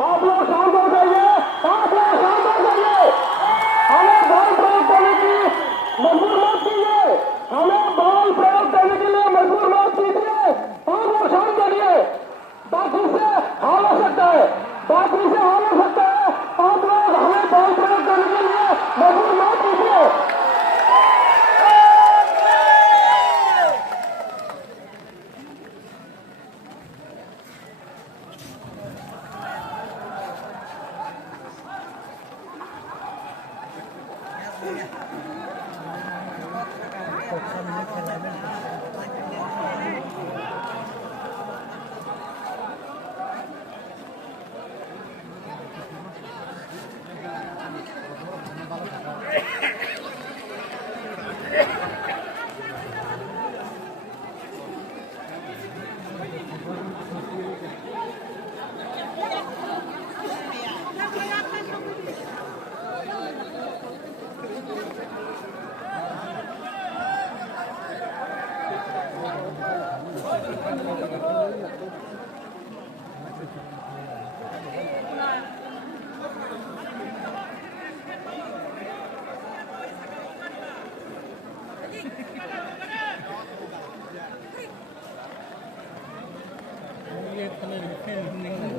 आप लोग शांत हो जाइए, आप लोग शांत हो जाइए। हमें बॉल प्रयोग करने की मजबूर मत कीजिए, हमें बॉल प्रयोग करने के लिए मजबूर मत कीजिए। आप लोग शांत करिए, बाकी से हाल हो सकता है, बाकी से हाल हो सकता है। आप लोग हमें बॉल प्रयोग करने के लिए मजबूर मत कीजिए। ये